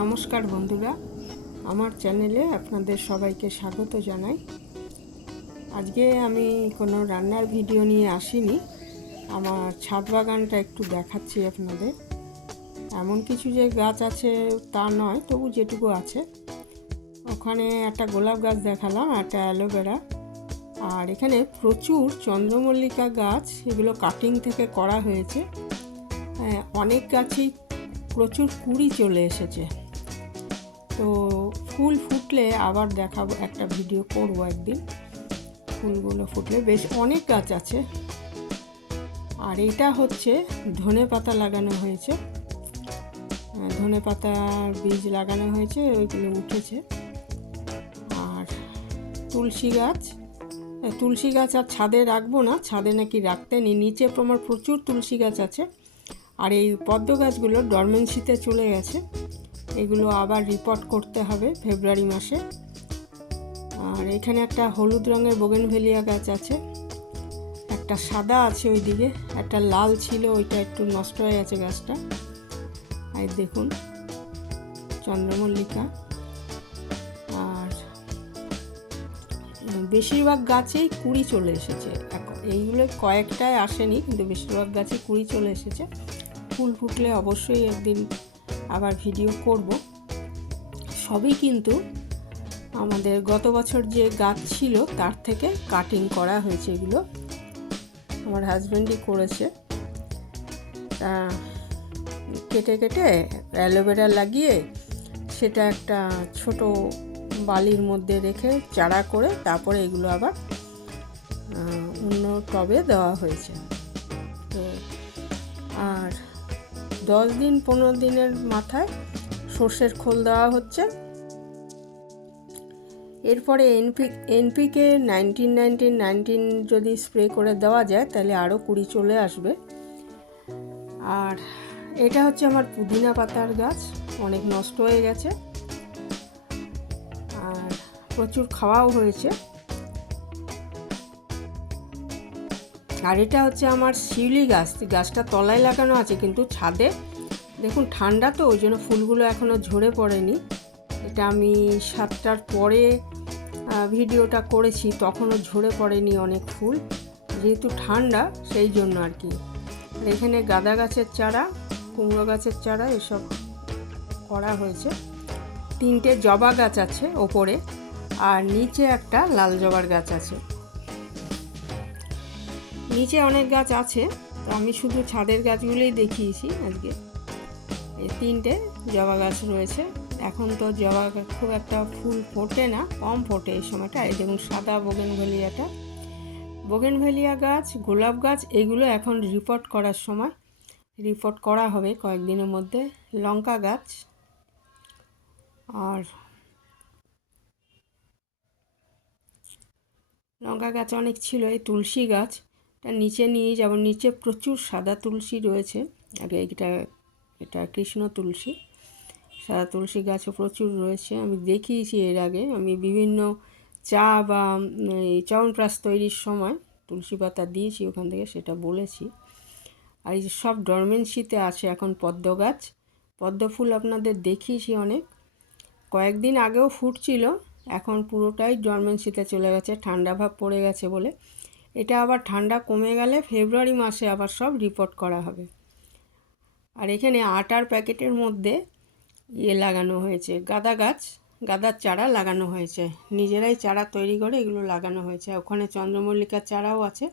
নমস্কার বন্ধুরা, আমার চ্যানেলে আপনাদের সবাইকে স্বাগত জানাই। আজকে আমি কোনো রান্নার ভিডিও নিয়ে আসিনি, আমার ছাদ বাগানটা একটু দেখাচ্ছি আপনাদের। এমন কিছু যে গাছ আছে তা নয়, তবু যেটুকু আছে। ওখানে একটা গোলাপ গাছ দেখালাম, একটা অ্যালোভেরা, আর এখানে প্রচুর চন্দ্রমল্লিকা গাছ, এগুলো কাটিং থেকে করা হয়েছে। অনেক গাছই প্রচুর কুড়ি চলে এসেছে। তো ফুল ফুটলে আবার দেখাবো, একটা ভিডিও করব একদিন। ফুলগুলো ফুটলে বেশ অনেক গাছ আছে। আর এটা হচ্ছে ধনে পাতা লাগানো হয়েছে, ধনে পাতার বীজ লাগানো হয়েছে, ওইগুলো উঠেছে। আর তুলসী গাছ আর ছাদে রাখবো না, ছাদে নাকি রাখতে নেই, নিচে আমার প্রচুর তুলসী গাছ আছে। আর এই পদ্ম গাছগুলো ডরমেন্সিতে চলে গেছে, এগুলো আবার রিপোর্ট করতে হবে ফেব্রুয়ারি মাসে। আর এখানে একটা হলুদ রঙের বোগেনভেলিয়া গাছ আছে, একটা সাদা আছে ওইদিকে, একটা লাল ছিল, ওইটা একটু নষ্ট হয়ে গেছে গাছটা। আর দেখুন চন্দ্রমল্লিকা। আর বেশিরভাগ গাছেই কুড়ি চলে এসেছে, এইগুলো কয়েকটায় আসেনি, কিন্তু বেশিরভাগ গাছে কুড়ি চলে এসেছে। ফুল ফুটলে অবশ্যই একদিন আবার ভিডিও করব। সবই কিন্তু আমাদের গত বছর যে গাছ ছিল তার থেকে কাটিং করা হয়েছে, এগুলো আমার হাজব্যান্ডই করেছে। তা কেটে কেটে অ্যালোভেরা লাগিয়ে সেটা একটা ছোট বালির মধ্যে রেখে চারা করে তারপরে এগুলো আবার অন্য টবে দেওয়া হয়েছে। তো আর 10-15 দিনের মাথায় সর্ষের খোল দেওয়া হচ্ছে। এরপরে এনপিকে 19 যদি স্প্রে করে দেওয়া যায় তাহলে আরও কুড়ি চলে আসবে। আর এটা হচ্ছে আমার পুদিনা পাতার গাছ, অনেক নষ্ট হয়ে গেছে আর প্রচুর খাওয়াও হয়েছে। আর এটা হচ্ছে আমার শিউলি গাছ, গাছটা তলায় লাগানো আছে, কিন্তু ছাদে দেখুন ঠান্ডা তো ওই জন্য ফুলগুলো এখনও ঝরে পড়েনি। এটা আমি 7টার পরে ভিডিওটা করেছি, তখনও ঝরে পড়েনি অনেক ফুল, যেহেতু ঠান্ডা সেই জন্য আর কি। আর এখানে গাঁদা গাছের চারা, কুমড়ো গাছের চারা এসব করা হয়েছে। 3টে জবা গাছ আছে ওপরে, আর নিচে একটা লাল জবার গাছ আছে। নিচে অনেক গাছ আছে, তো আমি শুধু ছাদের গাছগুলোই দেখিয়েছি আজকে। এই 3টে জবা গাছ রয়েছে। এখন তো জবা খুব একটা ফুল ফোটে না, কম ফোটে এই সময়টা। এই দেখুন সাদা বোগেনভেলিয়া গাছ, গোলাপ গাছ, এগুলো এখন রিপোর্ট করার সময়, রিপোর্ট করা হবে কয়েকদিনের মধ্যে। লঙ্কা গাছ, আর লঙ্কা গাছ অনেক ছিল। এই তুলসী গাছটা নিচে নিয়ে যাব, নিচে প্রচুর সাদা তুলসী রয়েছে। আর এটা কৃষ্ণ তুলসী, সাদা তুলসী গাছও প্রচুর রয়েছে। আমি দেখিয়েছি এর আগে, আমি বিভিন্ন চা বা এই চ্যবনপ্রাশ তৈরির সময় তুলসী পাতা দিয়েছি ওখান থেকে, সেটা বলেছি। আর এই যে সব ডরমেন্সিতে আছে এখন পদ্ম গাছ, পদ্ম ফুল আপনাদের দেখিয়েছি অনেক, কয়েকদিন আগেও ফুটছিল, এখন পুরোটাই ডরমেন্সিতে চলে গেছে, ঠান্ডা ভাব পড়ে গেছে বলে। এটা আবার ঠান্ডা কমে গেলে ফেব্রুয়ারি মাসে আবার সব রিপোর্ট করা হবে। আর এখানে আটার প্যাকেটের মধ্যে লাগানো হয়েছে গাঁদা গাছ, গাঁদার চারা লাগানো হয়েছে, নিজেরাই চারা তৈরি করে এগুলো লাগানো হয়েছে। ওখানে চন্দ্রমল্লিকার চারাও আছে,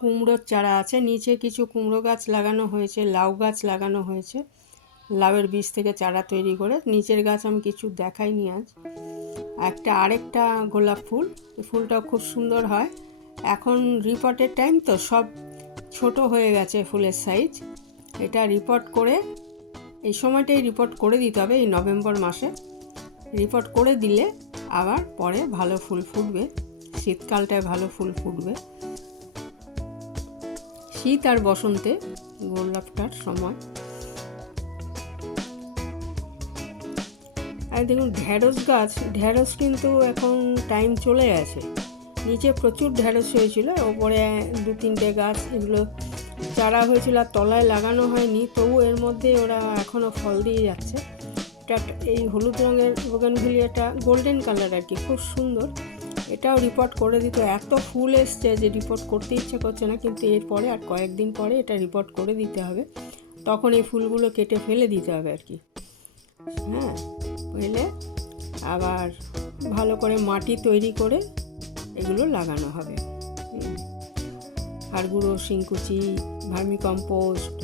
কুমড়োর চারা আছে, নিচে কিছু কুমড়ো গাছ লাগানো হয়েছে, লাউ গাছ লাগানো হয়েছে, লাউয়ের বীজ থেকে চারা তৈরি করে। নিচের গাছ আমি কিছু দেখাইনি আজ। আরেকটা গোলাপ ফুল, এই ফুলটাও খুব সুন্দর হয়। এখন রিপোর্টের টাইম তো সব ছোট হয়ে গেছে ফুলের সাইজ। এটা রিপোর্ট করে এই সময়টাই রিপোর্ট করে দিতে হবে, এই নভেম্বর মাসে রিপোর্ট করে দিলে আবার পরে ভালো ফুল ফুটবে, শীতকালটায় ভালো ফুল ফুটবে। শীত আর বসন্তে গোলাপটার সময়। আর দেখুন ঢ্যাঁড়স গাছ, ঢ্যাঁড়স কিন্তু এখন টাইম চলে গেছে। নিচে প্রচুর ঢ্যাঁড়স হয়েছিল, ওপরে 2-3টে গাছ, এগুলো চারা হয়েছিল আর তলায় লাগানো হয়নি, তবু এর মধ্যে ওরা এখনও ফল দিয়ে যাচ্ছে। এই হলুদ রঙের বোগানভিলিয়াটা গোল্ডেন কালার আর কি, খুব সুন্দর। এটাও রিপোর্ট করে দিত, এত ফুল এসছে যে রিপোর্ট করতে ইচ্ছে করছে না, কিন্তু এরপরে আর কয়েকদিন পরে এটা রিপোর্ট করে দিতে হবে। তখন এই ফুলগুলো কেটে ফেলে দিতে হবে আর কি। হ্যাঁ, বুঝলে, আবার ভালো করে মাটি তৈরি করে এগুলো লাগানো হবে। হাড় গুঁড়ো, শিংকুচি, ভার্মি কম্পোস্ট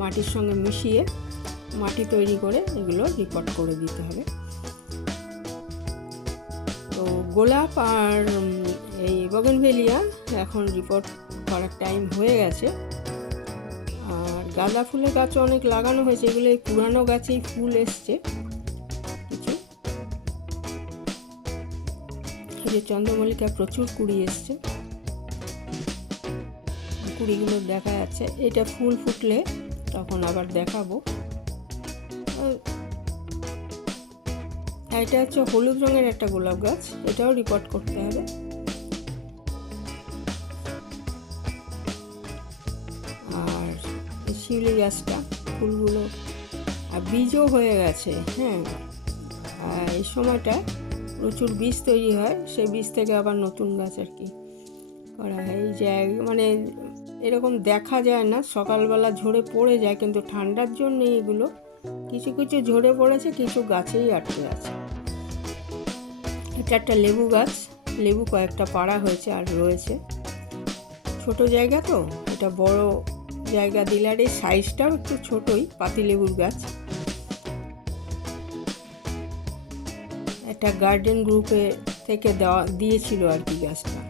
মাটির সঙ্গে মিশিয়ে মাটি তৈরি করে এগুলো রিপোর্ট করে দিতে হবে। তো গোলাপ আর এই বোগেনভেলিয়া এখন রিপোর্ট করার টাইম হয়ে গেছে। আর গাঁদা ফুলের গাছও অনেক লাগানো হয়েছে, এগুলো এই পুরানো গাছেই ফুল এসছে কিছু। এই যে চন্দ্রমল্লিকা প্রচুর কুড়ি এসছে, কুড়িগুলো দেখা যাচ্ছে। এটা ফুল ফুটলে তখন আবার দেখাবো। এটা হচ্ছে হলুদ রঙের একটা গোলাপ গাছ, এটাও রিপোর্ট করতে হবে। আর শিউলি গাছটা ফুলগুলো আর বীজও হয়ে গেছে। হ্যাঁ, এই সময়টা প্রচুর বীজ তৈরি হয়, সেই বীজ থেকে আবার নতুন গাছ আর কি করা হয়। এই যে মানে এরকম দেখা যায় না, সকালবেলা ঝরে পড়ে যায়, কিন্তু ঠান্ডার জন্য এগুলো কিছু কিছু ঝরে পড়েছে, কিছু গাছেই আটকে আছে। এটা একটা লেবু গাছ, লেবু কয়েকটা পাড়া হয়েছে আর রয়েছে। ছোট জায়গা তো, এটা বড় জায়গা দিলে আর এই সাইজটাও একটু ছোটই, পাতিলেবুর গাছ। একটা গার্ডেন গ্রুপে থেকে দিয়েছিল আর কি গাছটা।